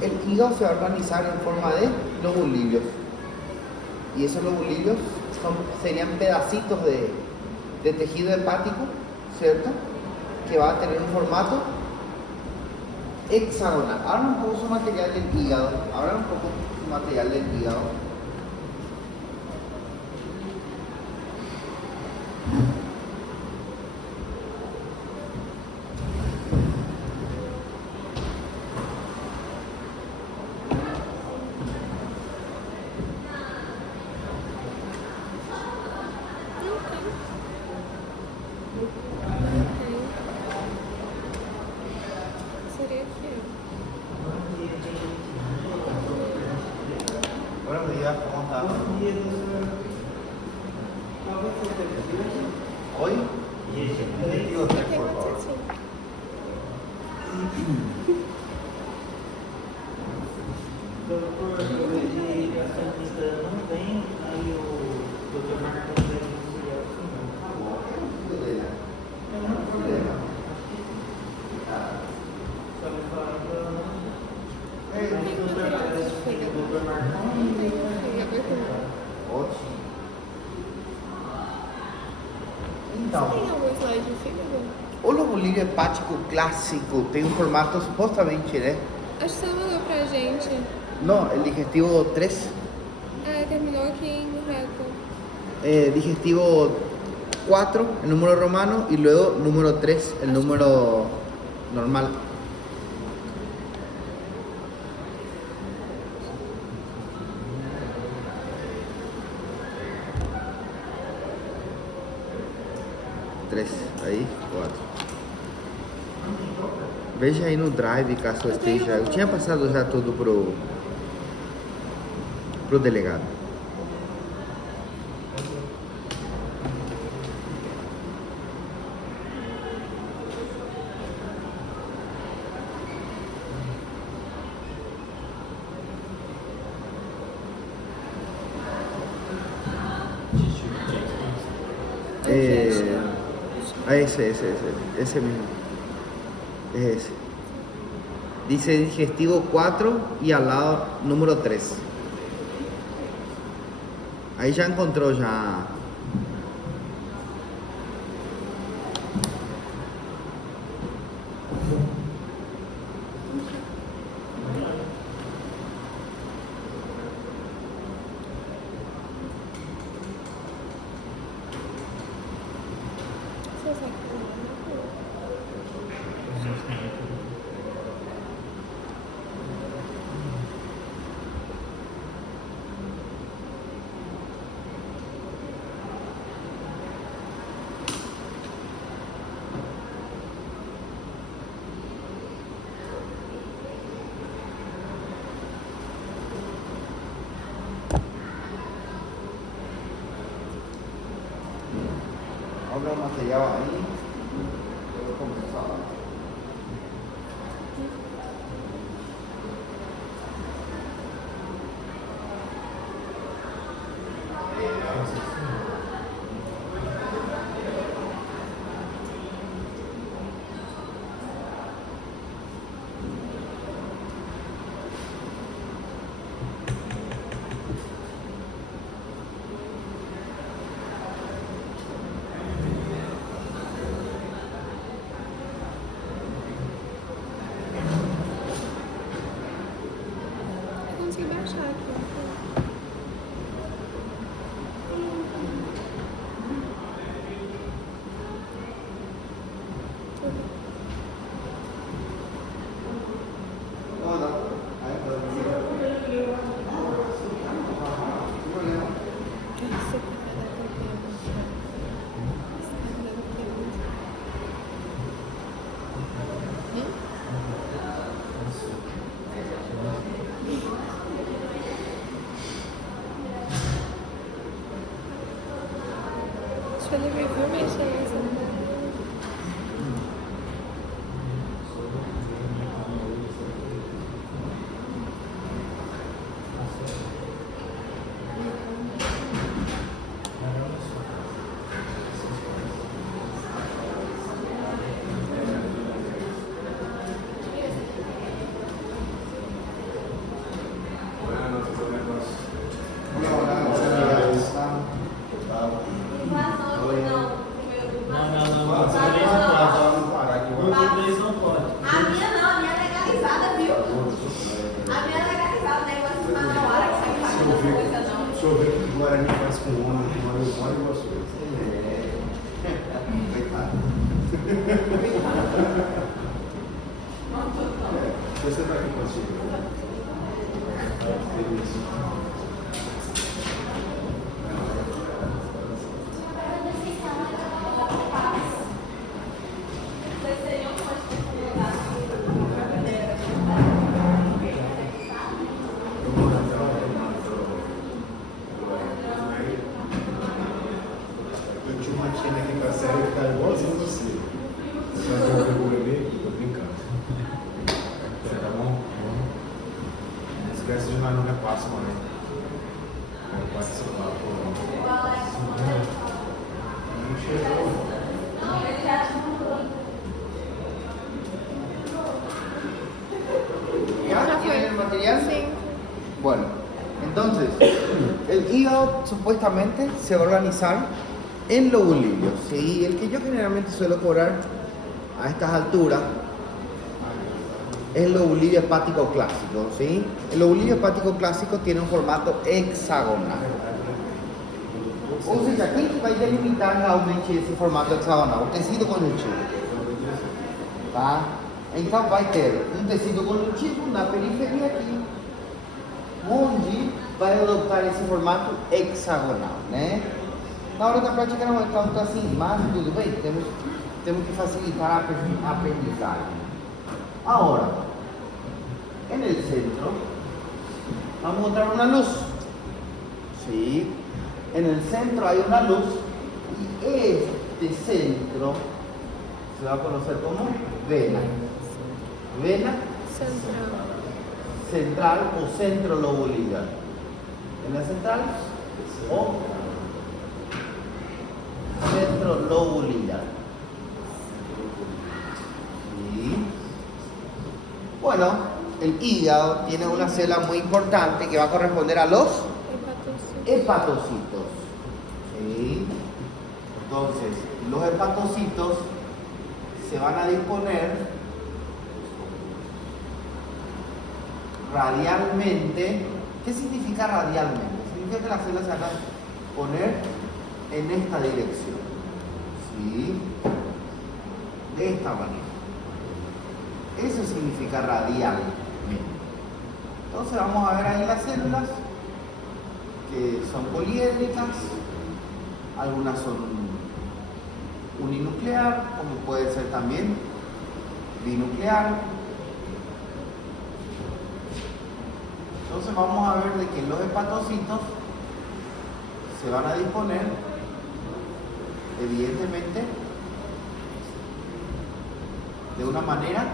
El hígado se va a organizar en forma de lobulillos. Y esos lobulillos serían pedacitos de tejido hepático, ¿cierto? Que va a tener un formato hexagonal. Ahora un poco su material del hígado. Ahora un poco su material del hígado. Sería aqui. Buenos días, ¿cómo estás? Hoy, digestivo 3, por favor. Doutor, ele acionista não vem, aí o doutor Marcos vai auxiliar o senhor. Eu não problema. Só me fala que eu não. Mas o doutor Marcos Não tem abertura. Ótimo. Você Então, tem algum slide de fígado? o lobulilho hepático clássico tem um formato supostamente, né? Acho que você mandou pra gente. No, el digestivo 3, Ah, terminou aqui em reto. digestivo 4, el número romano, y luego número 3, el número normal. Três, aí, 4. Veja aí no Drive, caso esteja. Eu tinha passado já tudo pro delegado. Ese mismo. Es ese. Dice digestivo 4 y al lado número 3. Ahí ya encontró ya. Você sabe que Olha o material aí. Eu vou começar. eu consegui baixar aqui. Não, não. Aí agora. Você Deixa ele review mexer isso. Eu tinha uma tia na quinta série que tá igualzinho você. Você vai ter uma figura ali? Tô brincando. Tá bom? Não esquece de nós no repasso, mãe. Quero participar, pô. Não chegou. ¿Ya? ¿Tienen el material? Sí. Bueno, entonces, el hígado supuestamente se va a organizar en lobulillos, ¿sí? El que yo generalmente suelo cobrar a estas alturas es el lobulillo hepático clásico, ¿sí? El lobulillo hepático clásico tiene un formato hexagonal. Ou seja, quem que vai delimitar realmente esse formato hexagonal? O tecido conjuntivo, tá? Então vai ter um tecido conjuntivo na periferia aqui, onde vai adotar esse formato hexagonal, né? Na hora da prática não é tanto assim, mas tudo bem, temos que facilitar a aprendizagem. Ahora, en el centro, vamos a mostrar una luz, ¿sí? En el centro hay una luz y este centro se va a conocer como vena. Vena Central. central o centro lobular. Vena central o centro lobular. ¿Sí? Bueno, el hígado tiene una célula muy importante que va a corresponder a los hepatocitos. ¿Sí? Entonces, los hepatocitos se van a disponer radialmente. ¿Qué significa radialmente? Significa que las células se van a poner en esta dirección. ¿Sí? De esta manera. Eso significa radialmente. Entonces vamos a ver ahí las células que son poliédricas, algunas son uninuclear, como puede ser también binuclear. Entonces vamos a ver de que los hepatocitos se van a disponer, evidentemente, de una manera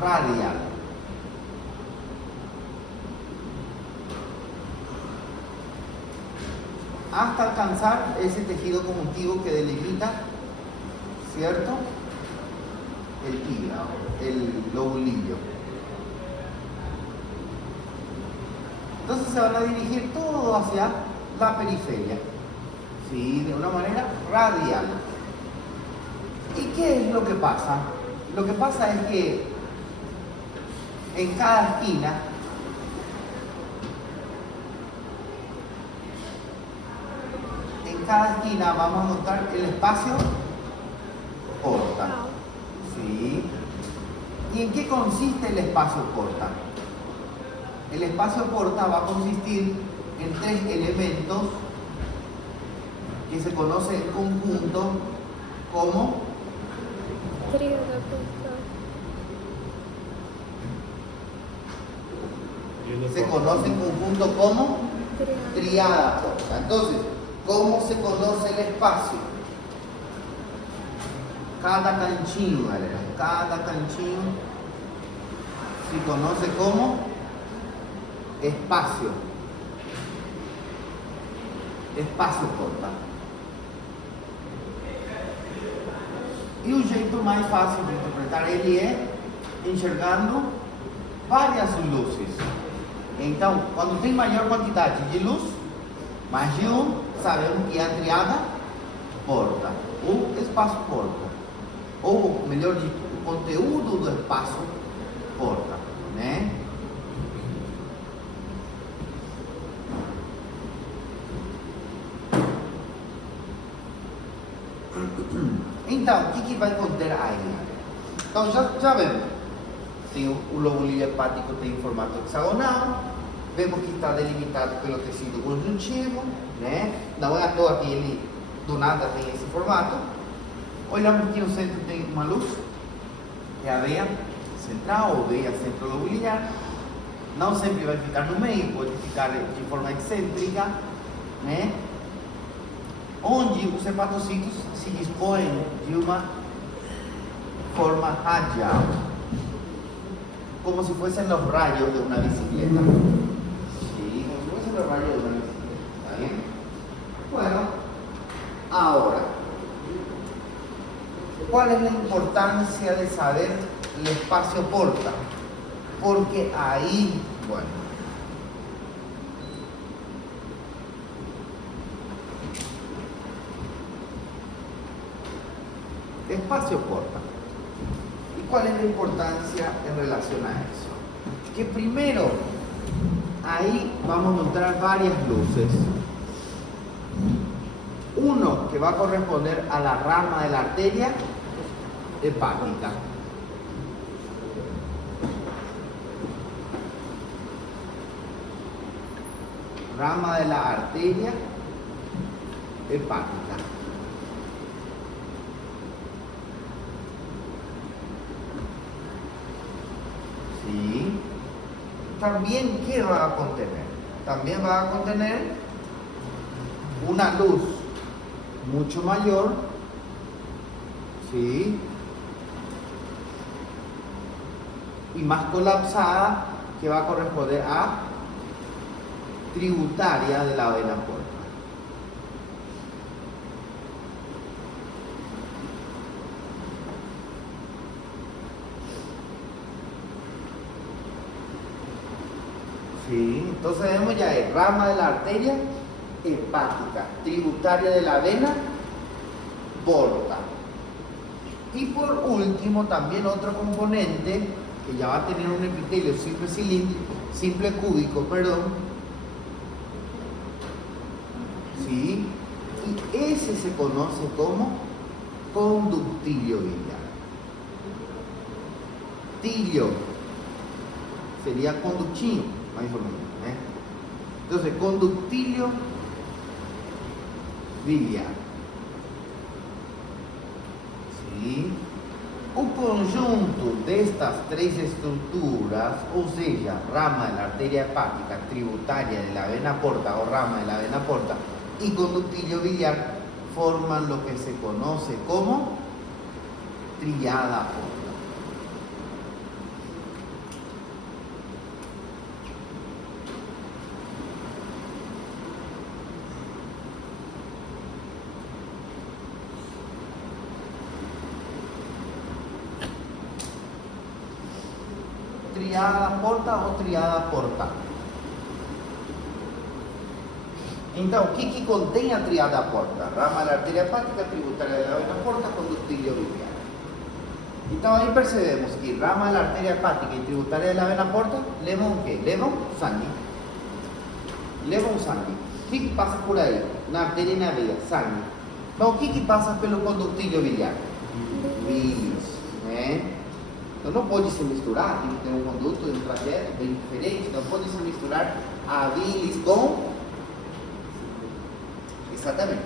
radial. Hasta alcanzar ese tejido conjuntivo que delimita, ¿cierto? El hígado, el lobulillo. Entonces se van a dirigir todo hacia la periferia, ¿sí? De una manera radial. ¿Y qué es lo que pasa? Lo que pasa es que en cada esquina vamos a notar el espacio porta. ¿Sí? ¿Y en qué consiste el espacio porta? El espacio porta va a consistir en 3 elementos que se conocen en conjunto como Tríada portal. se conoce en conjunto como triada porta. Entonces, ¿cómo se conoce el espacio? Cada canchino, galera, cada canchino se conoce como espacio. Espacio porta. E o jeito mais fácil de interpretar ele é enxergando várias luzes. Então, quando tem maior quantidade de luz, mais de um, sabemos que é a triada porta, ou espaço porta. Ou, melhor dito, o conteúdo do espaço porta, né? Então, o que vai conter aí? Então, já vemos. tem o lobo lívido hepático tem em formato hexagonal. Vemos que está delimitado pelo tecido conjuntivo, né? Não é à toa que ele do nada tem esse formato. Olhamos que no centro tem uma luz, que é a veia central ou veia centrolobular. Não sempre vai ficar no meio, pode ficar de forma excêntrica, né? Onde os hepatocitos se dispõem de uma forma radial, como se fossem os rayos de uma bicicleta. Sí, como si fuesen los rayos de una bicicleta. ¿Está bien? Bueno, ahora, ¿cuál es la importancia de saber el espacio porta? Porque ahí, bueno, espacio porta. ¿Y cuál es la importancia en relación a eso? Que primero, ahí vamos a encontrar varias luces. Uno que va a corresponder a la rama de la arteria hepática. Rama de la arteria hepática. Sí. También, ¿qué va a contener? También va a contener una luz mucho mayor, ¿sí? Y más colapsada, que va a corresponder a tributaria de la vena porta. Sí, entonces vemos ya el rama de la arteria hepática, tributaria de la vena porta. Y por último también otro componente que ya va a tener un epitelio simple cilíndrico, simple cúbico, perdón. ¿Sí? Y ese se conoce como conductilio biliar. Tilio sería conductinho, más o menos, ¿eh? Entonces, conductilio biliar. ¿Sí? O conjunto destas três estruturas, ou seja, rama de la arteria hepática, tributaria de la vena porta o rama de la vena porta y conductilio biliar, forman lo que se conoce como triada porta. Triada porta ou triada porta. Então, o que contém a triada porta? Rama da artéria hepática, tributária da vena porta, conductilio biliar. Então, aí percebemos que rama da artéria hepática e tributária da vena porta levam o quê? Levam sangue. Levam sangue. O que passa por aí? Na artéria e na veia? Sangue. Então, o que passa pelo conductilio biliar? Bilis, né? Então não pode se misturar, tem que ter um conduto e um trajeto bem diferente, não pode se misturar a bilis com... Exatamente.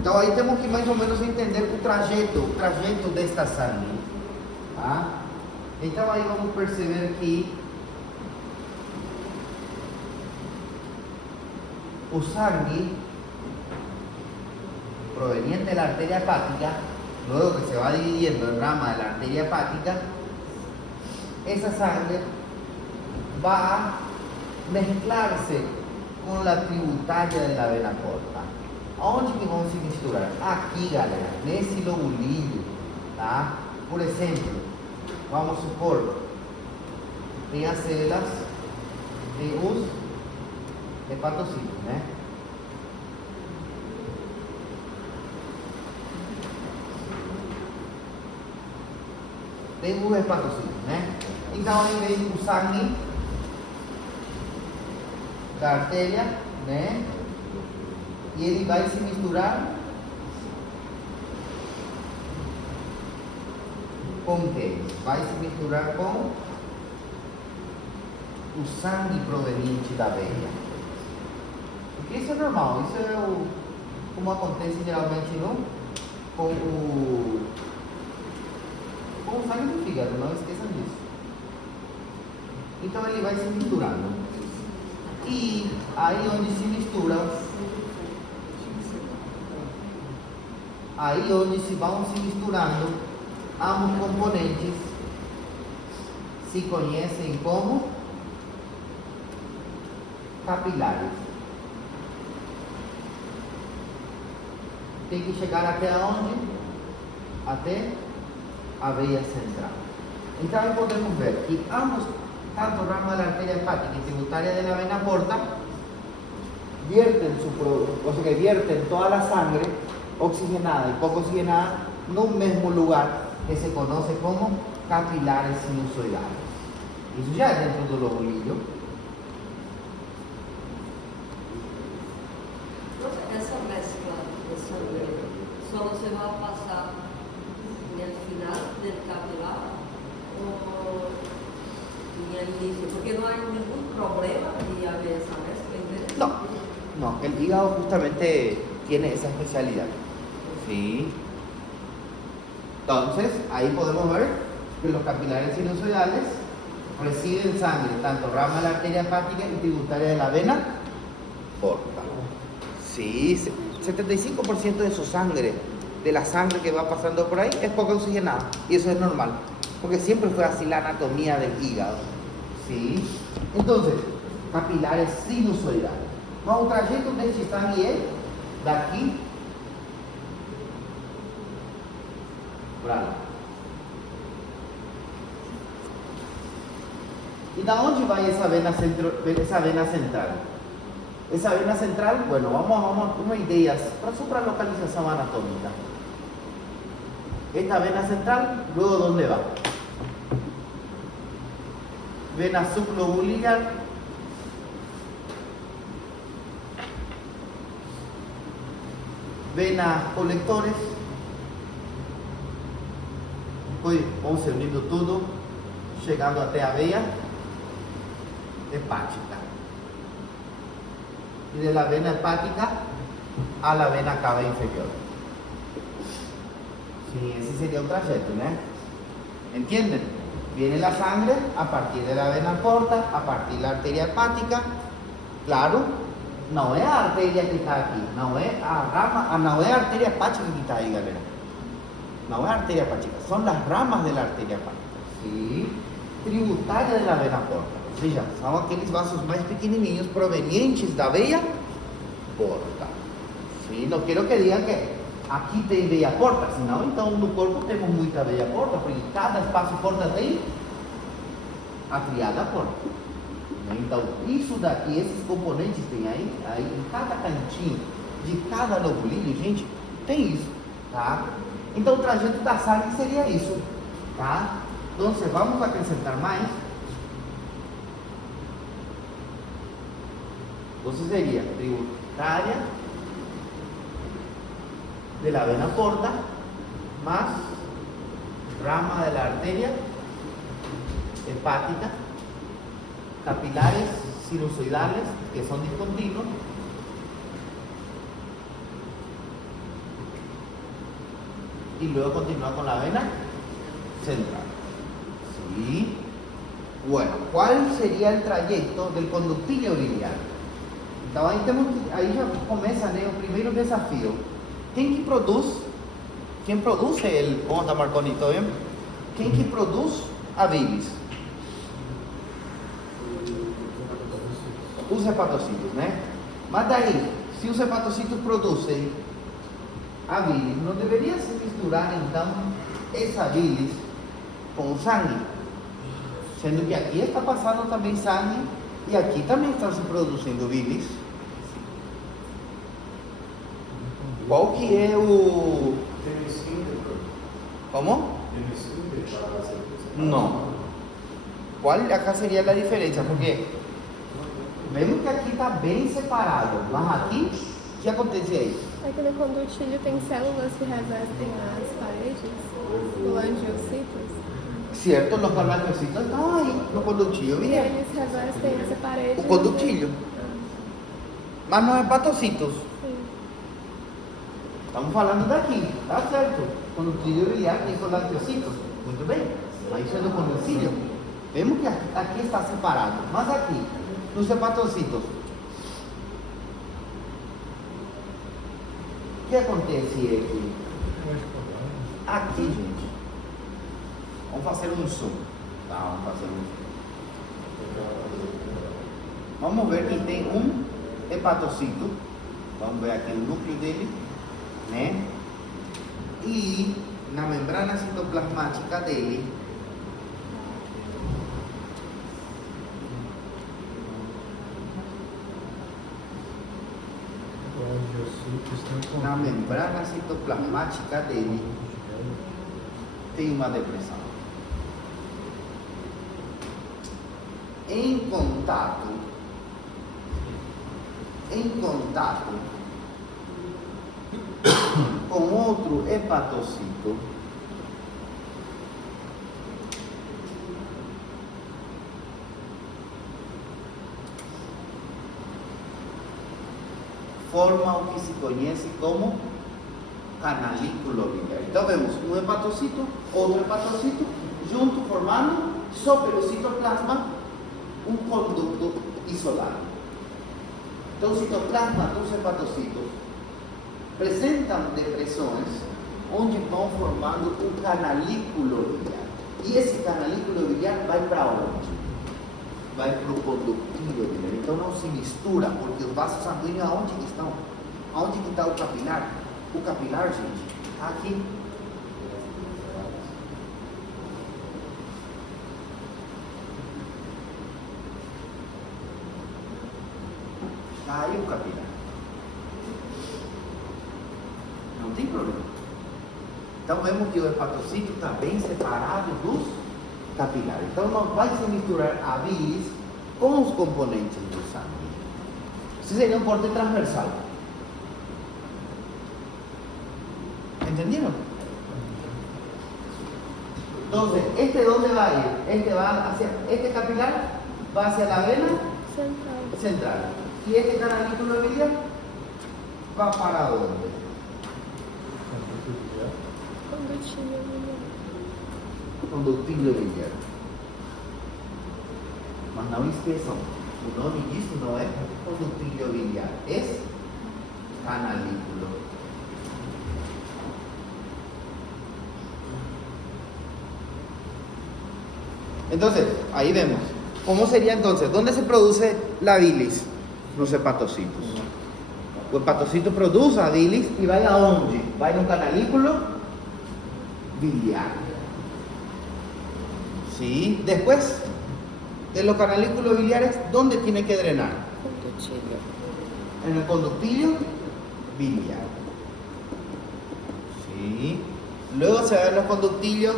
Então aí temos que mais ou menos entender o trajeto desta sangue. Tá? Então aí vamos perceber que o sangue proveniente da arteria hepática, luego que se va dividiendo en rama de la arteria hepática, esa sangre va a mezclarse con la tributaria de la vena porta. Aonde que vão se misturar? Aqui, galera, nesse lobulilho, tá? Por exemplo, vamos supor, tem as células, tem os hepatocitos, né? Tem os hepatocitos, né? Então aí vem o sangue da artéria, né? E ele vai se misturar com quem? Vai se misturar com o sangue proveniente da veia. Porque isso é normal, isso é como acontece geralmente com o sangue do fígado, não esqueçam disso. Então ele vai se misturando. E aí onde se mistura, aí onde se vão se misturando ambos componentes, se conhecem como capilares. Tem que chegar até onde? Até a veia central. Então aí podemos ver que ambos, tanto rama de la arteria hepática y tributaria de la vena porta, vierten vierten toda la sangre oxigenada y poco oxigenada en un mismo lugar que se conoce como capilares sinusoidales. Eso ya es dentro del lobulillo. Entonces, esa mezcla de sangre solo se va a pasar en el final del capilar o en el inicio, porque no hay ningún problema y haber esa mezcla. ¿Entendés? No, el hígado justamente tiene esa especialidad. Sí. Entonces, ahí podemos ver que los capilares sinusoidales reciben sangre, tanto rama de la arteria hepática y tributaria de la vena porta. Sí, 75% de su sangre, de la sangre que va pasando por ahí, es poco oxigenada. Y eso es normal, porque siempre fue así la anatomía del hígado. ¿Sí? Entonces, capilares sinusoidales. Vamos, o trajeto deste sangue é daqui para lá. ¿Y da onde vai essa vena central? Essa vena central, bueno, vamos a uma ideia para supralocalização anatómica. Esta vena central, luego ¿dónde va? Vena sublobular, venas colectores. Depois vão se unindo tudo, chegando até a veia hepática. Y de la vena hepática a la vena cava inferior. Sí, ese sería un trayecto, ¿no? ¿Entienden? Viene la sangre a partir de la vena porta, a partir de la arteria hepática. Claro, no es la arteria que está aquí, no es la rama, no es la arteria hepática que está ahí, galera. No es la arteria hepática, son las ramas de la arteria hepática. Sí, tributaria de la vena porta. Ou seja, são aqueles vasos mais pequenininhos provenientes da veia porta. Sim, não quero que digam que aqui tem veia porta, senão então no corpo temos muita veia porta, porque cada espaço porta tem a triada porta. Então isso daqui, esses componentes tem aí em cada cantinho de cada lobulilho, gente, tem isso, tá? Então o trajeto da sangue seria isso, tá? Então vamos acrescentar mais. Entonces sería tributaria de la vena porta más rama de la arteria hepática, capilares sinusoidales que son discontinuos, y luego continúa con la vena central. ¿Sí? Bueno, ¿cuál sería el trayecto del conductillo biliar? Então aí já começa, né, o primeiro desafio. Quem produz ele? ¿Cómo está Marconi? ¿Todo bien? Quem que produz a bilis? Os hepatocitos, né? Mas daí, se os hepatocitos produzem a bilis, não deveria se misturar então essa bilis com o sangue? Sendo que aqui está passando também sangue e aqui também está se produzindo bilis. Qual que é o... Como? Não. Qual acá seria a diferença? Porque vemos que aqui está bem separado, mas aqui, o que acontece aí? Aqui no condutilho tem células que revestem as paredes, colangiocitos. Certo, los canalcitos estão aí, no conductilho E biliar. eles agora têm essa parede. O conductilho. Mas não é hepatocitos. Sim. Estamos falando daqui, tá certo? Conductilho biliar tem colangiocitos. Muito bem. Mas isso é no conductilho. Vemos que aqui está separado. Mas aqui, nos hepatocitos. O que acontece aqui? Aqui, gente. Vamos fazer um zoom. Tá, vamos fazer um zoom. Vamos ver que tem um hepatocito. Vamos ver aqui o núcleo dele, né? E na membrana citoplasmática dele, na membrana citoplasmática dele tem uma depressão. Em contato com outro hepatocito, forma o que se conhece como canalículo biliar. Então vemos um hepatocito, outro hepatocito, junto formando, só pelo citoplasma, um conduto isolado. Então o citoplasma dos hepatocitos apresentam depressões onde vão formando um canalículo biliar. E esse canalículo biliar vai para onde? Vai para o conductilho biliar. Então não se mistura, porque os vasos sanguíneos aonde que estão? Aonde que está o capilar? O capilar, gente, está aqui. Está aí o capilar. Não tem problema. Então vemos que o hepatocito está bem separado dos capilares. Então não vai se misturar a bilis com os componentes do sangue. Esse seria um corte transversal. ¿Entendieron? Entonces, ¿este dónde va a ir? Este capilar va hacia la vena Central. central. Y este canalículo biliar va para dónde? Condutilho biliar. Conductilho biliar. Mas não esqueçam, o nome disso não é conductilho biliar, é canalículo. Entonces, ahí vemos. ¿Cómo sería entonces? ¿Dónde se produce la bilis? Los hepatocitos. O hepatocito produce a bilis y va a dónde? Va en un canalículo biliar. ¿Sí? Después de los canalículos biliares, ¿dónde tiene que drenar? Condutilho. En el conductillo biliar. ¿Sí? Luego se ven los conductillos.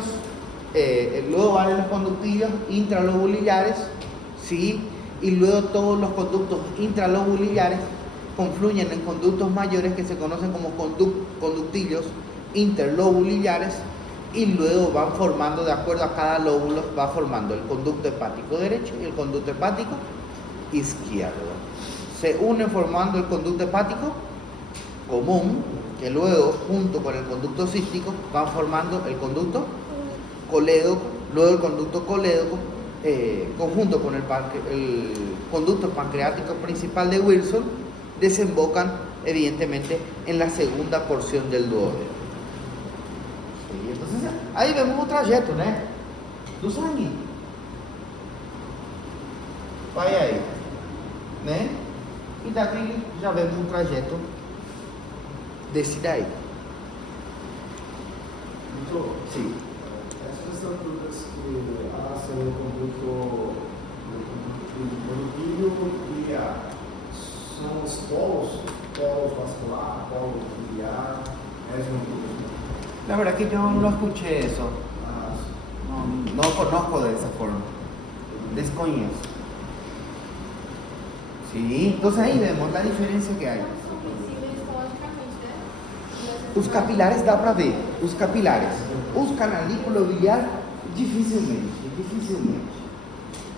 Luego van los conductillos intralobulillares, ¿sí? Y luego todos los conductos intralobulillares confluyen en conductos mayores que se conocen como conductillos interlobulillares y luego van formando, de acuerdo a cada lóbulo, va formando el conducto hepático derecho y el conducto hepático izquierdo. Se unen formando el conducto hepático común, que luego, junto con el conducto cístico, van formando el conducto colédoco, luego el conducto colédoco, conjunto con el conducto pancreático principal de Wilson, desembocan evidentemente en la segunda porción del duodeno. Sí, entonces ahí vemos un trajeto, ¿no? Do sangue. Vai aí, né? E daqui já vemos um trajeto desse daí. Sim. Essas estruturas que passam no conduto biliar são os polos vascular, polo biliar, La verdad que yo no escuché eso. No conozco de esa forma. Desconozco. Sí, entonces ahí vemos la diferencia que hay. Os capilares dá para ver. Os capilares. Os canalículos biliar Dificilmente.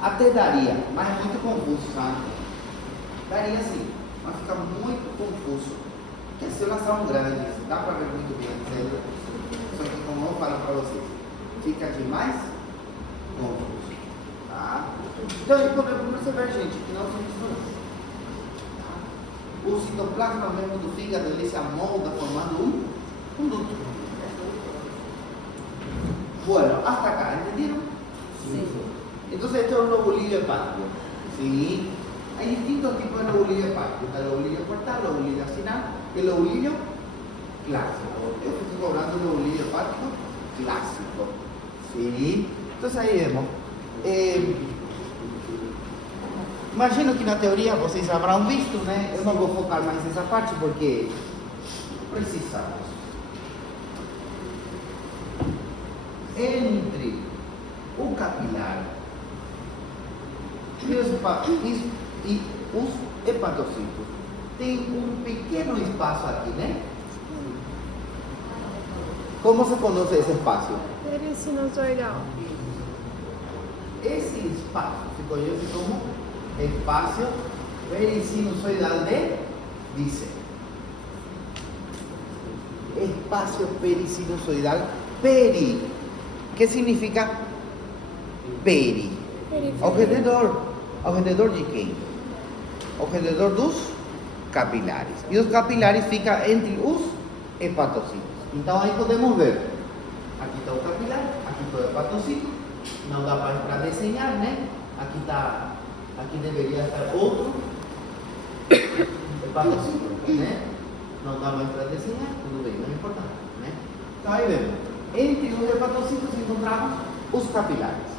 Até daria, mas é muito confuso, sabe? Daria sim, mas fica muito confuso. Porque as células são grandes, dá para ver muito bem a célula. Só que como eu falo para vocês, fica demais confuso. Tá? Então aí podemos perceber, gente, que nós somos dois. O citoplasma mesmo do fígado, ele se amolda formando um conduto. Bueno, hasta acá, ¿entendieron? Sí. Entonces esto es un lobulillo hepático. ¿Sí? Hay distintos tipos de lobulillo hepático. Está el lobulillo portal, el lobulillo acinal, el lobulillo clásico. Yo estoy hablando del lobulillo hepático clásico. ¿Sí? Entonces ahí vemos. Imagino que na teoria vocês habrão visto, né? Eu não vou focar mais nessa parte porque precisamos. Entre o capilar e os hepatocitos tem um pequeno espaço aqui, né? Como se conhece esse espaço? Pericinusoidal. Esse espaço se conhece como espacio perisinusoidal de dice. Espacio perisinusoidal peri. ¿Qué significa peri? Ao redor de quem? Ao redor dos capilares. E os capilares ficam entre os hepatocitos. Então aí podemos ver. Aqui está o capilar, aqui está o hepatocito. Não dá para desenhar, né? Aqui deveria estar outro hepatocito, né? Não dá mais para desenhar, tudo bem, não é importante, né? Então aí vemos, entre os hepatocitos encontramos os capilares.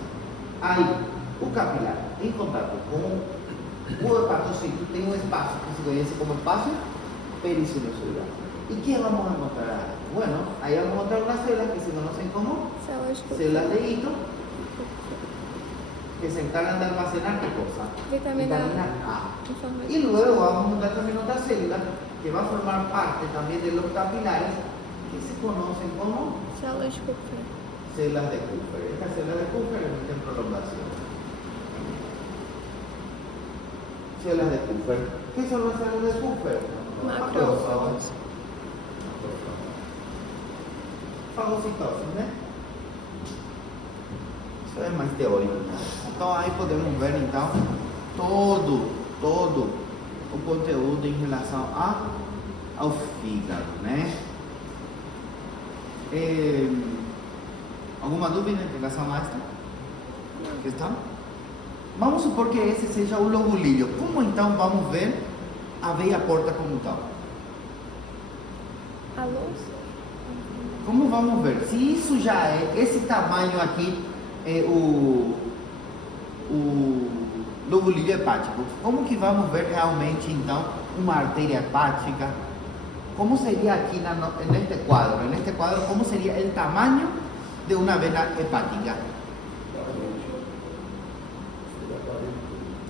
Aí, o capilar, em contato com o hepatocito, tem um espaço que se conhece como espaço perisinusoidal. ¿Y qué vamos a encontrar? Bueno, ahí vamos a encontrar unas células que se conocen como células de hito, que se encargan de almacenar ¿qué cosa? Vitamina A. Informativo. Y luego vamos a encontrar también otra célula que va a formar parte también de los capilares que se conocen como Células de Kupffer. células de Kupffer. Estas células de Kupffer emiten prolongación. Células de Kupffer. ¿Qué son las células de Kupffer? Macrófagos. Fagocitose, né? Isso é mais teórico. Então aí podemos ver então todo o conteúdo em relação ao fígado, né? Alguma dúvida em relação a esta questão? Vamos supor que esse seja o lobulilho. Como então vamos ver a veia porta como tal? A luz. Como vamos ver? Se isso já é, esse tamanho aqui é o lobulilho hepático, como que vamos ver realmente então uma artéria hepática? Como seria aqui neste quadro? Neste quadro, como seria o tamanho de uma vena hepática?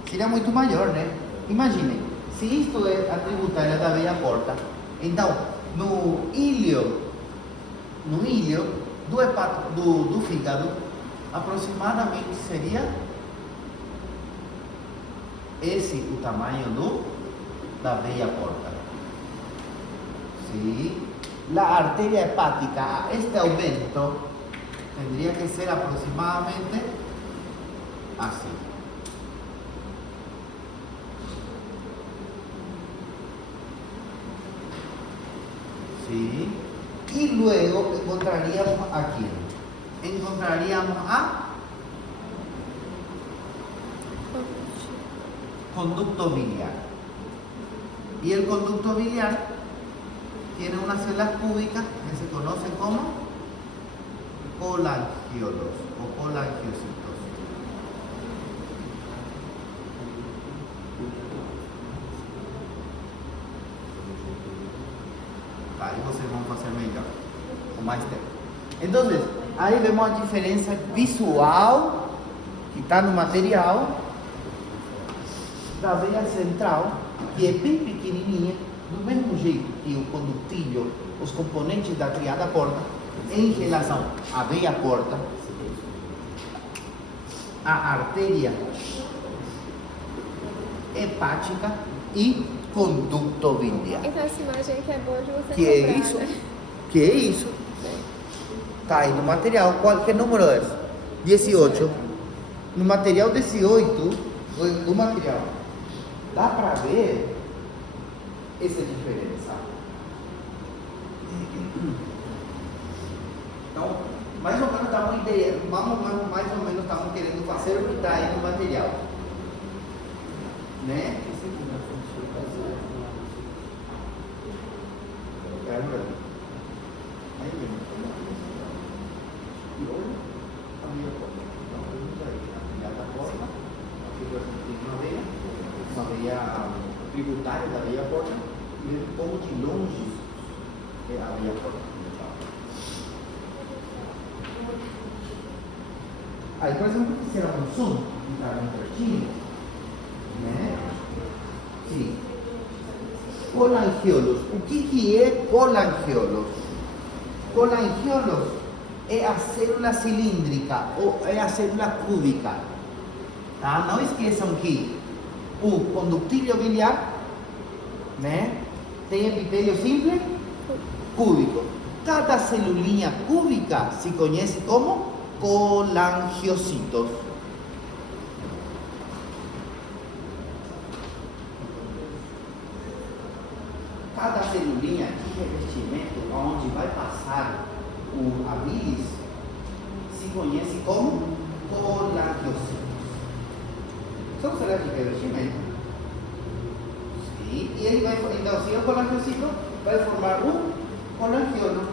Seria muito maior, né? Imaginem, se isto é a tributária da veia porta, então no ilho do fígado, aproximadamente seria esse o tamanho da veia porta. Sí. La arteria hepática a este aumento tendría que ser aproximadamente así. Sí. Y luego encontraríamos aquí. Encontraríamos a conducto biliar. Y el conducto biliar tiene unas células cúbicas que se conocen como colangiolos o colangiocitos. Aí vocês vão fazer melhor, com mais tempo. Então, aí vemos a diferença visual que está no material da veia central, que é bem pequenininha, do mesmo jeito que o conductilho, os componentes da triada porta, em relação à veia porta, a artéria hepática e conducto biliar. Então essa imagem aqui é boa de você Que é comprar, isso? né? Que é isso? Tá aí no material. Que número é esse? 18. No material 18, do material, dá para ver essa diferença. Então, mais ou menos estamos querendo fazer o que está aí no material, né? Aí mesmo. E olha a minha porta. Então, temos aí a da porta, a figuração de uma veia tributária da veia porta, e como de longe é a veia porta. Aí, por exemplo, se era um zoom, que está bem pertinho, né? Sim. Colangiolos. O que é colangiolos? Colangiolos é a célula cilíndrica ou é a célula cúbica. Tá? Não esqueçam que o conductível biliar, né, tem epitélio simples cúbico. Cada celulinha cúbica se conhece como colangiocitos. Cada celulinha de revestimento onde vai passar a bilis se conhece como colangiocitos. São células de revestimento. Sim, e ele vai, então, se é o colangiocito, vai formar um colangiolo.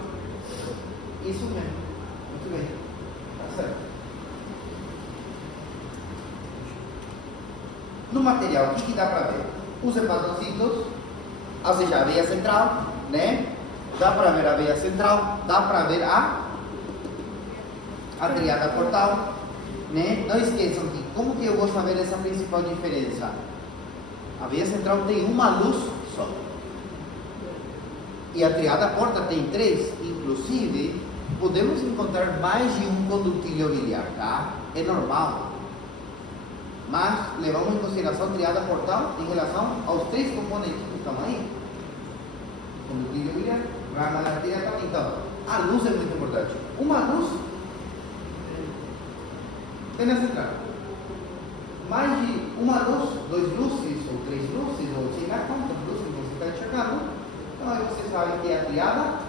Isso mesmo. Muito bem. Tá certo. No material, o que dá para ver? Os hepatocitos, ou seja, a veia central, né? Dá para ver a veia central, dá para ver a triada portal, né? Não esqueçam que, como que eu vou saber essa principal diferença? A veia central tem uma luz só. E a triada porta tem 3, inclusive, podemos encontrar mais de um condutível biliar, tá? É normal. Mas levamos em consideração a triada portal em relação aos 3 componentes que estão aí. Condutível biliar, rama da artéria também. Então, a luz é muito importante. Uma luz tem na central. Mais de uma luz, 2 luzes, ou 3 luzes, ou sei lá quantas luzes você está enxergando. Então aí você sabe que é a triada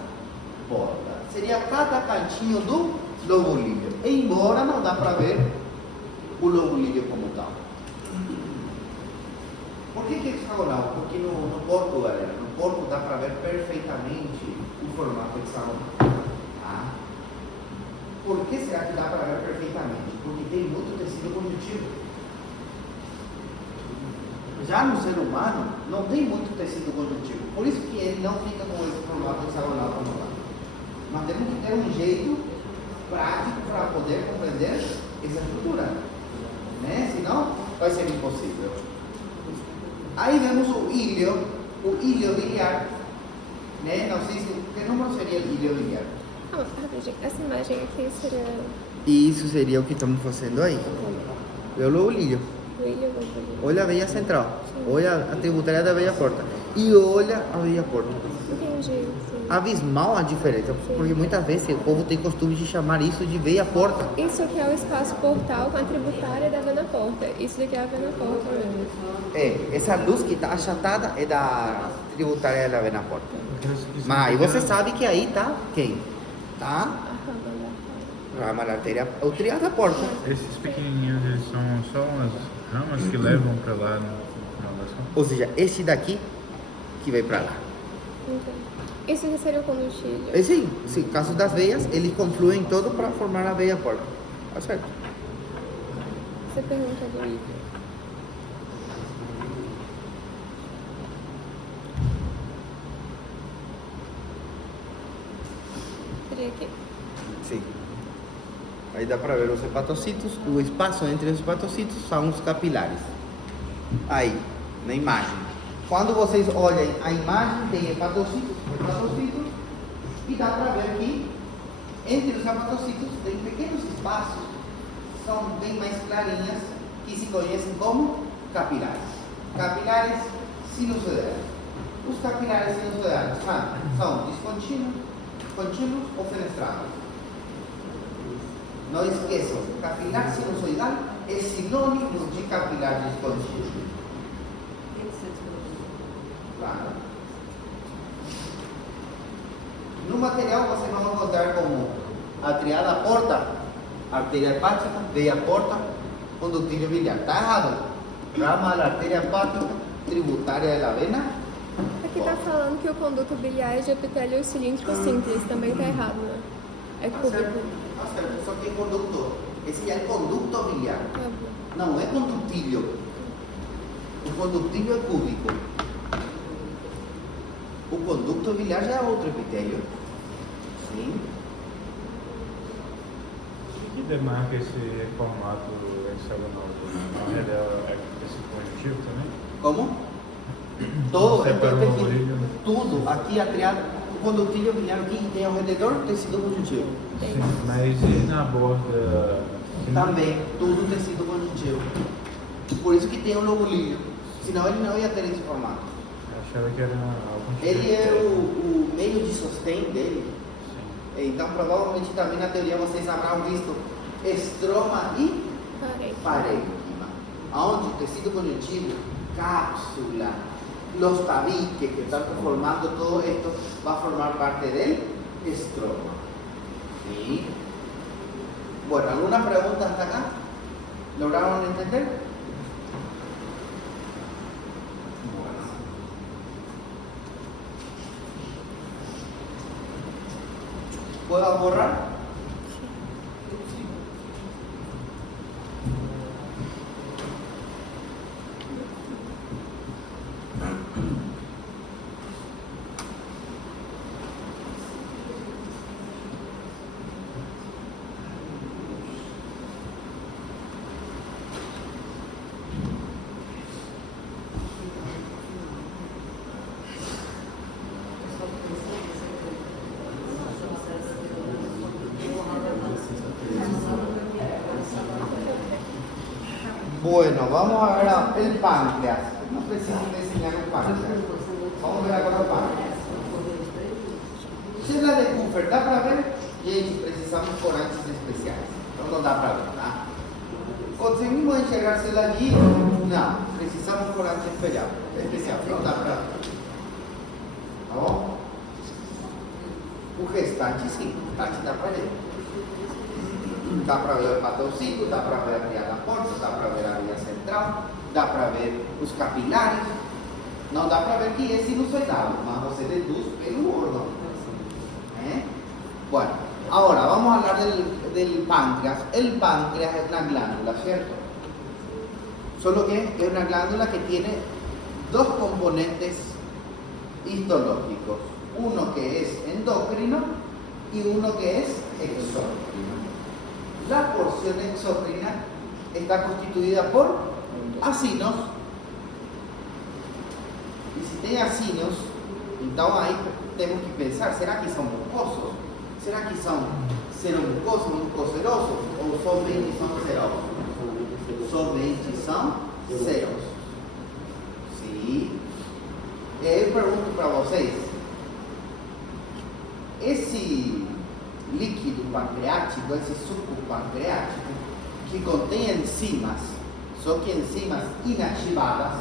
porta. Seria cada cantinho do lobo líqueo. Embora não dá para ver o lobo líqueo como tal. Por que é hexagonal? Porque no corpo, galera, no corpo dá para ver perfeitamente o formato hexagonal. Tá? Por que será que dá para ver perfeitamente? Porque tem muito tecido conjuntivo. Já no ser humano, não tem muito tecido conjuntivo. Por isso que ele não fica com esse formato hexagonal como lá. Nós temos que ter um jeito prático para poder compreender essa estrutura, né? Senão vai ser impossível. Aí vemos o ilho biliar, né? Não sei se que número seria o ilho biliar. Ah, rapidinho, essa imagem aqui seria E isso seria o que estamos fazendo aí. Olha o ilho. o ilho ou o Olha a veia central. Olha a tributária da veia porta. E olha a veia porta. Entendi, sim. Abismal a diferença, porque muitas vezes o povo tem costume de chamar isso de veia porta. Isso aqui é o espaço portal com a tributária da vena porta. Isso daqui é a vena porta mesmo. Essa luz que está achatada é da tributária da vena porta. Mas aí você sabe que aí tá quem? Tá? A rama da Rama da artéria, o triada porta. Esses pequenininhos, eles são só umas ramas que levam pra lá no final das contas. Ou seja, esse daqui que vai para lá. Entendi. Isso aqui seria o combustível. Sim, sim, caso das veias, eles confluem todo para formar a veia porta. Tá certo? Você pergunta do ilho. Seria aqui? Sim. Aí dá para ver os hepatocitos, o espaço entre os hepatocitos são os capilares. Aí, na imagem. Quando vocês olhem a imagem, tem hepatocitos, e dá para ver que entre os hepatocitos tem pequenos espaços são bem mais clarinhas, que se conhecem como capilares. Capilares sinusoidais. Os capilares sinusoidais são descontínuos, contínuos ou fenestrados. Não esqueçam, capilar sinusoidal é sinônimo de capilar descontínuo. Tem que ser descontínuo. Claro. No material vocês vão encontrar como a triada porta, artéria hepática, veia porta, conductilho biliar. Está errado. Rama da artéria hepática, tributária da vena. Aqui tá falando que o conduto biliar é de epitélio cilíndrico simples, também tá errado, né? É Tá cúbico. certo, tá certo. Só que é conductor. Esse é o conducto biliar. Tá bom. Não é conductilho. O conductilho é cúbico. O conducto biliar já é outro epitélio. Sim. O que demarca esse formato hexagonal? A redel é esse conjuntivo também? Como? Todo, Separa o então, oblívio. tudo. Aqui a triada, o conductilho biliar, o que tem ao redor? Tecido conjuntivo. Sim, mas e na borda? Também, tudo tecido conjuntivo. Por isso que tem um lobulídeo. Senão ele não ia ter esse formato. Eu achava que era algum tipo Ele de- é o meio de sostém dele. Sim. Então, provavelmente também na teoria vocês habrão visto estroma e Parei. parênquima. Onde o tecido conjuntivo, cápsula, los tabiques que están formando todo esto, va a formar parte del estroma. ¿Sí? Bueno, ¿alguna pregunta hasta acá? ¿Lograron entender? Bueno. ¿Puedo borrar? Bueno, vamos a ver el páncreas. No preciso enseñar un páncreas. Vamos a ver agora o páncreas. Célula de Kupfer, dá para ver? Gente, precisamos de corantes especiais. Então não dá para ver, tá? Conseguimos enxergar célula de hilo? Não, precisamos de corante especial. Não dá para ver. Tá bom? O restante sim, o restante dá para ver. Dá para ver o hepatocito, dá para ver a triada porta, dá para ver a via central, dá para ver os capilares. Não dá para ver que é sinusoidal, mas você deduz pelo órgão. Bueno, ahora vamos a hablar del páncreas. El páncreas es una glándula, ¿cierto? Solo que es una glándula que tiene dos componentes histológicos. Uno que es endocrino y uno que es exócrino. La porción exócrina está constituida por acinos. Y si tem acinos, então aí temos que pensar, será que são mucosos? Será que são seromucosos, mucocerosos? Ou somente são serosos? Somente são serosos. Sim. E aí eu pergunto para vocês, esse líquido pancreático, esse suco pancreático, que contém enzimas, só que enzimas inativadas,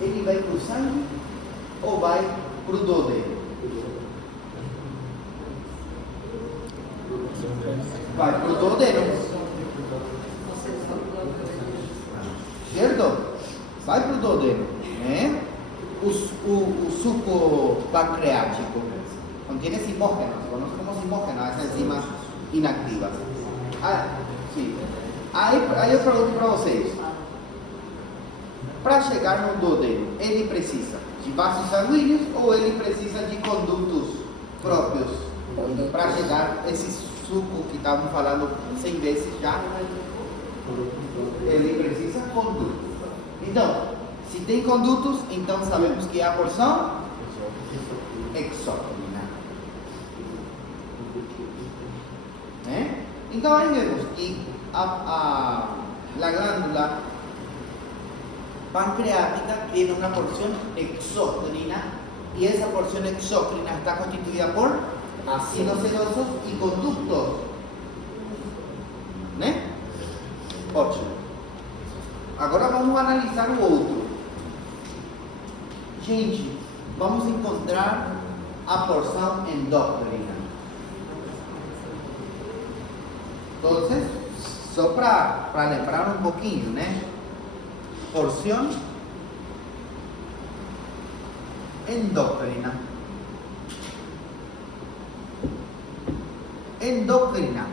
ele vai para o sangue ou vai para o duodeno? Vai para o duodeno. Certo? Vai para o duodeno. Né? O suco pancreático contiene simógeno, se conoce como simógeno, as enzimas inactivas. Sim. Aí eu pergunto para vocês, para chegar no duodeno, ele precisa de vasos sanguíneos ou ele precisa de condutos próprios para chegar esse suco que estávamos falando 100 vezes já? Ele precisa de condutos. Então, se tem condutos, então sabemos que é a porção exócrina. Então aí vemos que la glándula pancreática tiene una porción exócrina y esa porción exócrina está constituida por ácidos serosos y conductos. Né? Ótimo. Agora vamos analisar o outro. Gente, vamos encontrar a porção endócrina. Então, só para lembrar um pouquinho, né? Porción endócrina. Endócrina.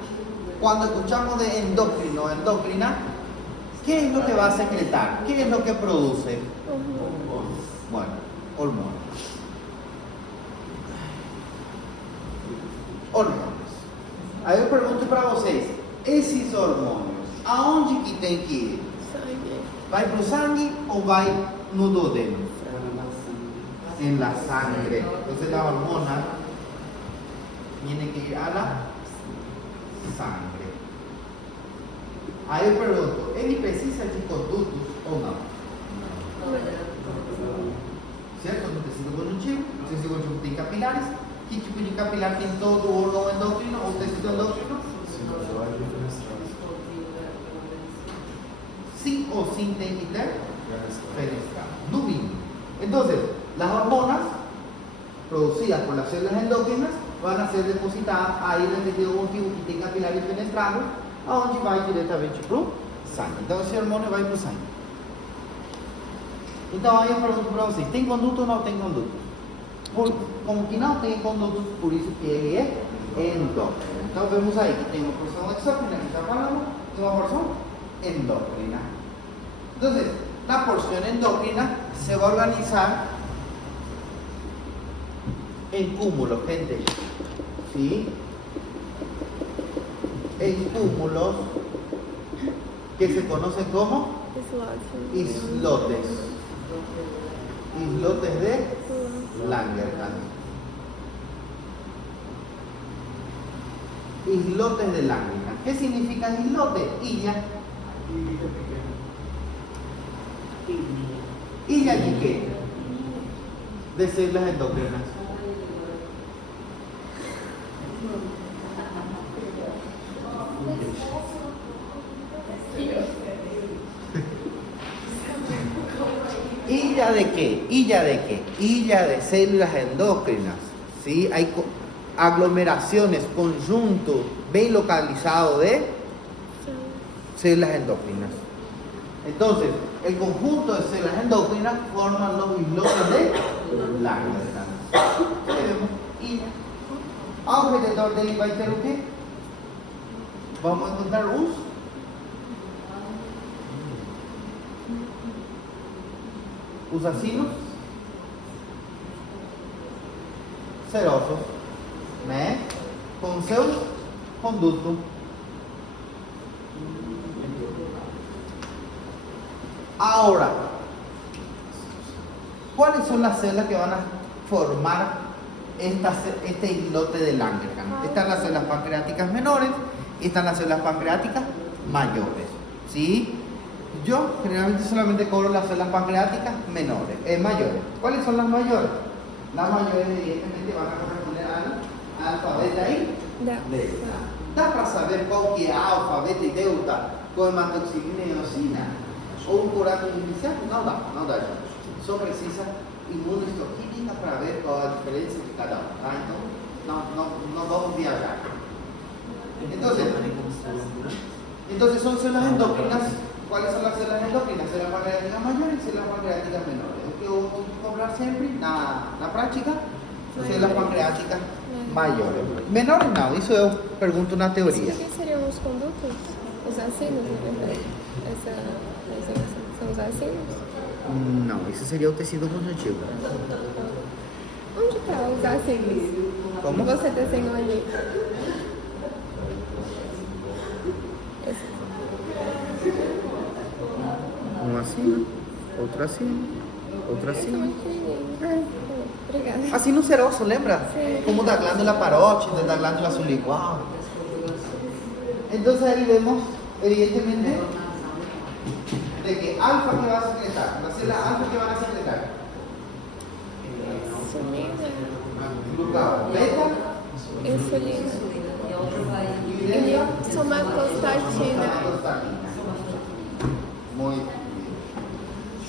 Cuando escuchamos de endocrino, endocrina, ¿qué es lo que va a secretar? ¿Qué es lo que produce? Bueno, hormonas. Hormonas. Aí eu pergunto para vocês, esses hormônios, aonde que tem que ir? Sangue. ¿Vai para o sangue ou vai no duodeno? En la sangre. Entonces la hormona tiene que ir a la sangre. Aí eu pergunto, ele precisa de condutos ou não? Certo? No tecido conjuntivo. O tecido conjuntivo tem capilares. Que tipo de capilar tem todo o órgão endócrino ou tecido endócrino? Sinusoide fenestrada. Sim ou sim tem que ter fenestrado. Dubin. Entonces, las hormonas producidas por las células endócrinas van a ser depositadas ahí en el tejido conjuntivo que tem capilares fenestrados, aonde vai diretamente para o sangue. Então, esse hormônio vai para o sangue. Então, aí eu pergunto para vocês, tem conduto ou não tem conduto? Como que não tem conduto, por isso que ele é endócrino. Então, vemos aí que tem uma porção exócrina que está falando e uma porção endócrina. Entonces, la porción endócrina se va a organizar en cúmulos, gente. ¿Sí? En cúmulos que se conocen como islotes. Islotes de Langerhans. Islotes de Langerhans. ¿Qué significa islote? Illa. ¿Illa de qué? De células endócrinas. ¿Illa de qué? ¿Illa de qué? Illa de células endócrinas. ¿Sí? Hay aglomeraciones, conjuntos bien localizados de células endócrinas. Entonces, el conjunto de células endócrinas forman los islotes de Langerhans. ¿Illa? Alrededor dele vai ter o quê? Vamos encontrar os acinos serosos, né? Com seu conduto. Ahora, ¿cuáles son las células que van a formar este islote de Langerhans? Están las células pancreáticas menores y están las células pancreáticas mayores. ¿Sí? Yo generalmente solamente cobro las células pancreáticas mayores. ¿Cuáles son las mayores? Las mayores evidentemente van a corresponder al alfabeto ahí. Delta. ¿Da para saber cuál que es alfa, beta y delta con hematoxilina y eosina? ¿O un curato inicial? No da, gente. Só precisa imunohistoquímica para ver cuál es la diferencia de cada uno. ¿Ah? Entonces, no vamos a viajar. Entonces son células endócrinas. ¿Cuáles son las células endócrinas? Células pancreáticas mayores y células pancreáticas menores. O que eu tenho que cobrar sempre na prática, células pancreáticas maiores. Menores não, isso eu pergunto na teoria. O que seriam os condutos? Os acinos, na verdade? São os acinos? Não, isso seria o tecido conjuntivo. Onde está os acinos? Como? Você desenhou ali. Um acima, outro acima, outro acima. Obrigada. Acino seroso, lembra? Sim. Como da glândula parótida, da glândula sublingual. Entonces ahí vemos, evidentemente, de que alfa que va a secretar, la célula alfa que van a secretar, glucao, beta, Insulina. Insulina. E a outra vai. y delta, Somatostatina. Muy bien.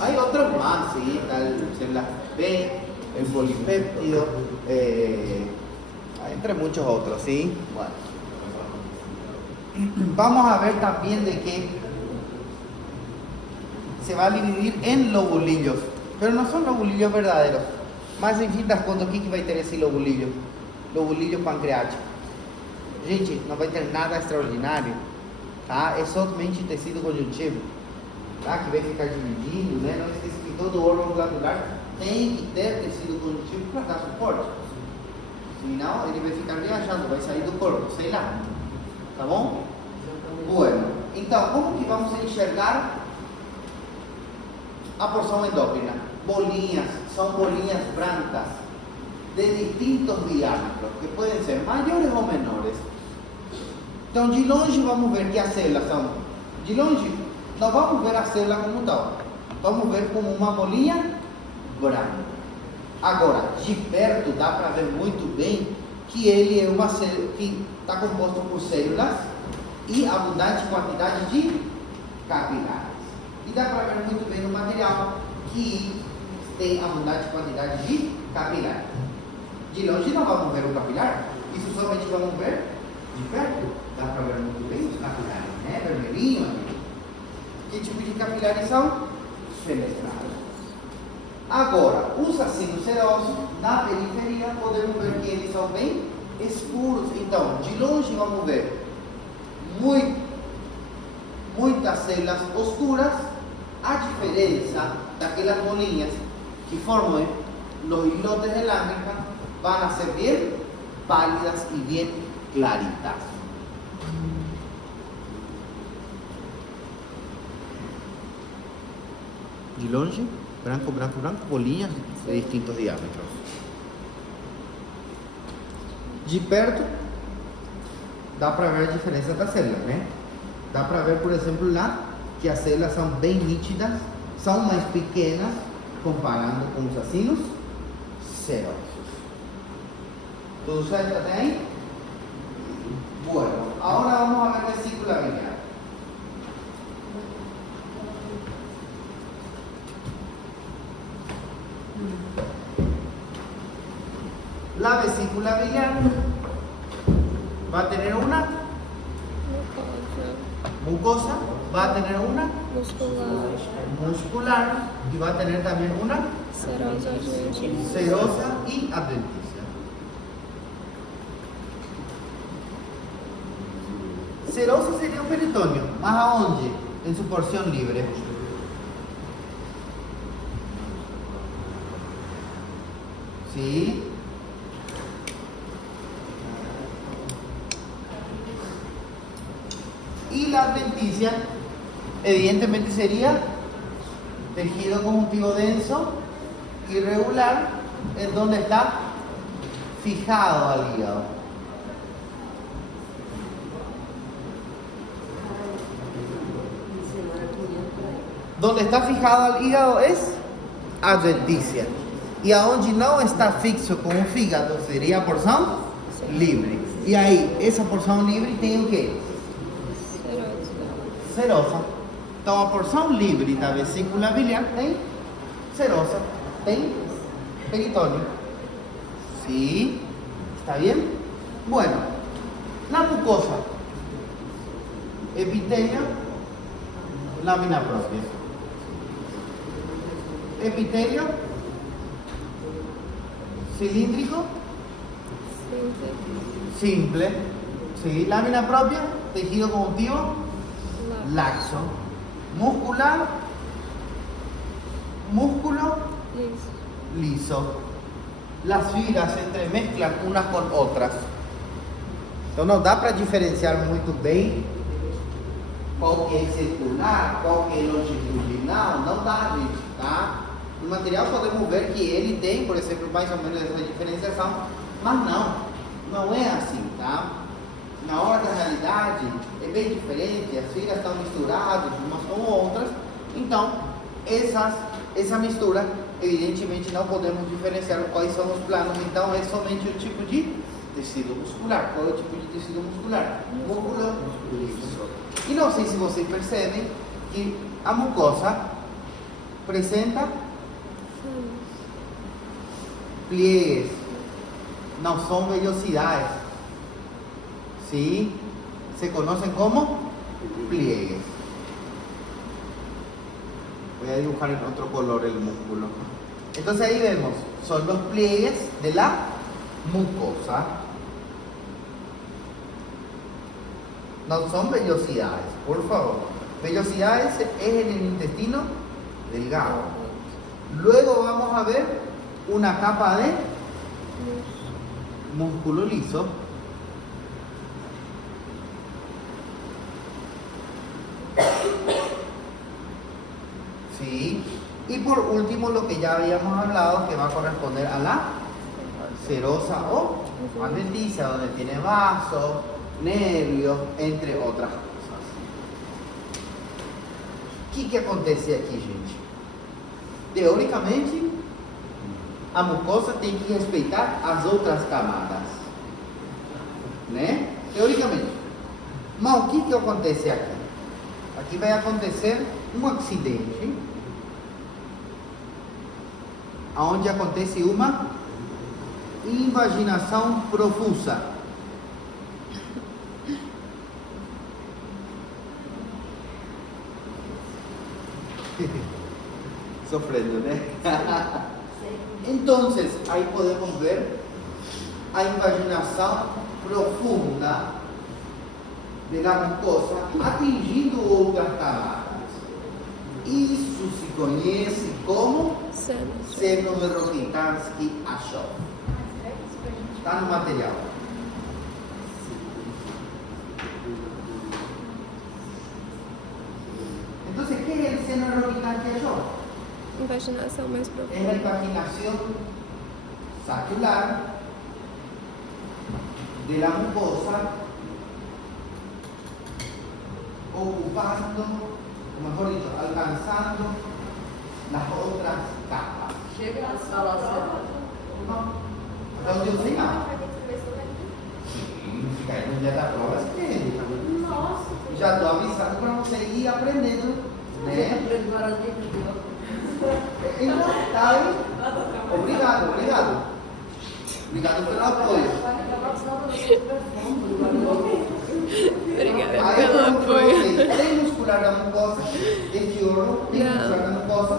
Hay otros más, sí, tal célula B, el polipéptido, entre muchos otros, sí. Bueno. Vamos a ver también de que se va a dividir en lobulillos, pero no son lobulillos verdaderos. Mas enfim, das contas, o que vai ter esse lobulilho? Lobulilho pancreático. Gente, não vai ter nada extraordinário, tá? É somente tecido conjuntivo, tá? Que vai ficar dividindo, né? Não esqueça que todo órgão glandular tem que ter tecido conjuntivo para dar suporte. Senão, ele vai ficar viajando, vai sair do corpo, sei lá. Tá bom? Bueno, então, como que vamos enxergar a porção endócrina? Bolinhas, são bolinhas brancas de distintos diâmetros, que podem ser maiores ou menores. Então, de longe vamos ver que as células são, de longe, não vamos ver a célula como tal, vamos ver como uma bolinha branca. Agora, de perto dá para ver muito bem que ele é uma célula que está composto por células e abundante quantidade de capilares. E dá para ver muito bem no material que tem abundante quantidade de capilares. De longe não vamos ver o capilar, isso somente vamos ver de perto. Dá para ver muito bem os capilares, né? Vermelhinho aqui. Que tipo de capilares são? Fenestrados. Agora, os acinos serosos, na periferia, podemos ver que eles são bem escuros. Então, de longe vamos ver muitas células oscuras. A diferença daquelas bolinhas que formam los islotes de Langerhans van a ser bien pálidas y bien claritas. De longe, branco, branco, branco, bolinhas de distintos diámetros. De perto, dá para ver a diferença das células, né? Dá para ver, por exemplo, lá que as células são bem nítidas, são mais pequenas comparando com os acinos serosos. ¿Tudo certo até aí? Bueno, ahora vamos a ver vesícula biliar. La vesícula biliar va a tener una mucosa, va a tener una muscular y va a tener también una serosa y adventicia. Serosa sería un peritoneo, ¿más a dónde? En su porción libre. ¿Sí? Y la adventicia, evidentemente, sería tejido conjuntivo denso, irregular, en donde está fijado al hígado. Donde está fijado al hígado es adventicia. Y a donde no está fixo con un fígado sería porción libre. Y ahí, esa porción libre tiene ¿qué? Serosa. Então, a porção livre da vesícula biliar tem serosa, tem peritônio. ¿Sí? ¿Está bien? Bueno, la mucosa, epitelio, lámina propia. Epitelio cilíndrico, simple. ¿Sí? Lámina propia, tejido conjuntivo laxo. Muscular, músculo liso. Las fibras se entremezclan unas con otras. Então não dá para diferenciar muito bem qual que é circular, qual que é longitudinal, não dá, gente, tá? No material podemos ver que ele tem, por exemplo, mais ou menos essa diferenciação, mas não é assim, tá? na hora da realidade é bem diferente, as fibras estão misturadas umas com outras, então essa mistura, evidentemente não podemos diferenciar quais são os planos, então é somente o tipo de tecido muscular. Qual é o tipo de tecido muscular? Músculo. E não sei se vocês percebem que a mucosa apresenta pliegues, não são vellosidades, ¿sí? Se conocen como pliegues. Voy a dibujar en otro color el músculo. Entonces ahí vemos, son los pliegues de la mucosa. No son vellosidades, por favor. Vellosidades es en el intestino delgado. Luego vamos a ver una capa de músculo liso. Sí. Y por último lo que ya habíamos hablado, que va a corresponder a la serosa o adventicia, donde tiene vasos, nervios, entre outras coisas. O que acontece aqui, gente? Teoricamente, a mucosa tem que respeitar as outras camadas, né? Teoricamente. Mas o que acontece aqui? Aqui vai acontecer um acidente, onde acontece uma invaginação profusa. Sofrendo, né? Então, aí podemos ver a invaginação profunda da mucosa atingindo outras camadas. Isso se conhece como seno de Rokitansky-Aschoff. Está no material. Então, ¿qué es el seno de Rokitansky-Aschoff? Invaginação mais Es la profunda. invaginación sacral de la mucosa ocupando, o mejor dicho, alcanzando las otras capas. Chega a sala No, hasta donde eu sei não. Sim, fica aí no dia da prova, você já estou avisando para você ir aprendendo, né? Então, tá aí. Obrigado. Obrigado pelo apoio. Obrigada Aí eu pelo pergunto pra apoio. vocês, tem muscular da mucosa? Este órgão tem Não. muscular da mucosa?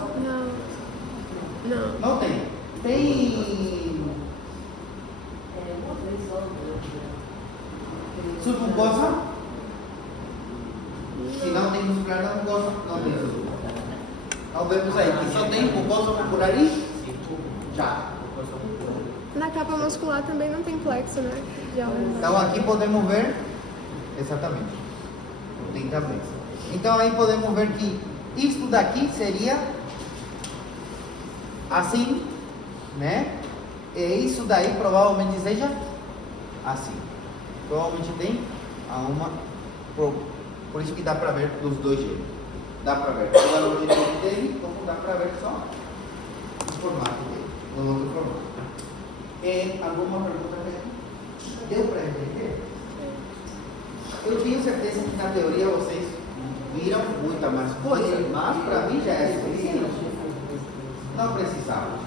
Não. Não tem. Tem submucosa? Se não tem muscular da mucosa, não tem submucosa. Então vemos aí que só tem mucosa muscular e já. Na capa muscular também não tem plexo, né? De alma. Então aqui podemos ver, exatamente, não tem também. Então aí podemos ver que isto daqui seria assim, né? E isso daí provavelmente seja assim. Provavelmente tem uma, por isso que dá para ver dos dois jeitos. Dá para ver toda a longitude dele, como dá para ver só o formato dele, no outro formato. Alguma pergunta aqui? Deu para entender? Eu tenho certeza que na teoria vocês viram muita mais coisa, mas para mim já é suficiente. Não precisava.